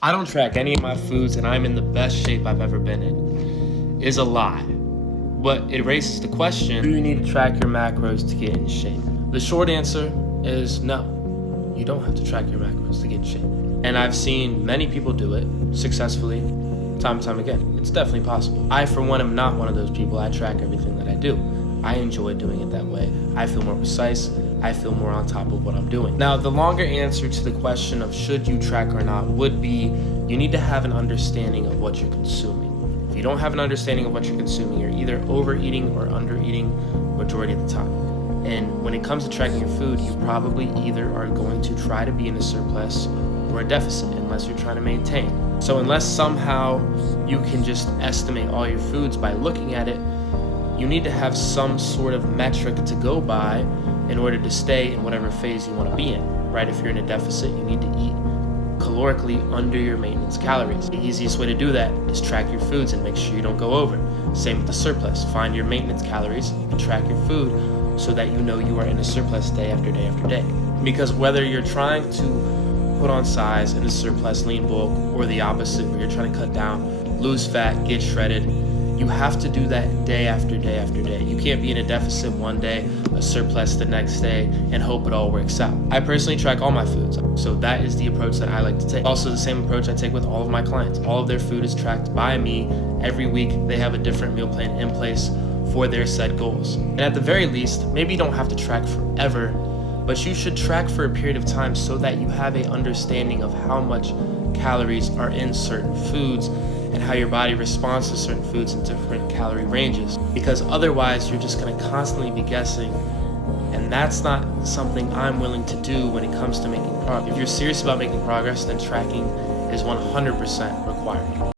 I don't track any of my foods and I'm in the best shape I've ever been in is a lie. But it raises the question, do you need to track your macros to get in shape? The short answer is no. You don't have to track your macros to get in shape. And I've seen many people do it successfully time and time again. It's definitely possible. I, for one, am not one of those people. I track everything that I do. I enjoy doing it that way. I feel more precise. I feel more on top of what I'm doing. Now, the longer answer to the question of should you track or not would be you need to have an understanding of what you're consuming. If you don't have an understanding of what you're consuming, you're either overeating or undereating majority of the time. And when it comes to tracking your food, you probably either are going to try to be in a surplus or a deficit unless you're trying to maintain. So unless somehow you can just estimate all your foods by looking at it, you need to have some sort of metric to go by in order to stay in whatever phase you want to be in, right? If you're in a deficit, you need to eat calorically under your maintenance calories. The easiest way to do that is track your foods and make sure you don't go over. Same with the surplus. Find your maintenance calories and track your food so that you know you are in a surplus day after day after day. Because whether you're trying to put on size in a surplus lean bulk or the opposite, where you're trying to cut down, lose fat, get shredded, you have to do that day after day after day. You can't be in a deficit one day, a surplus the next day, and hope it all works out. I personally track all my foods, so that is the approach that I like to take. Also, the same approach I take with all of my clients. All of their food is tracked by me. Every week, they have a different meal plan in place for their set goals. And at the very least, maybe you don't have to track forever, but you should track for a period of time so that you have an understanding of how much calories are in certain foods and how your body responds to certain foods in different calorie ranges. Because otherwise, you're just going to constantly be guessing, and that's not something I'm willing to do when it comes to making progress. If you're serious about making progress, then tracking is 100% required.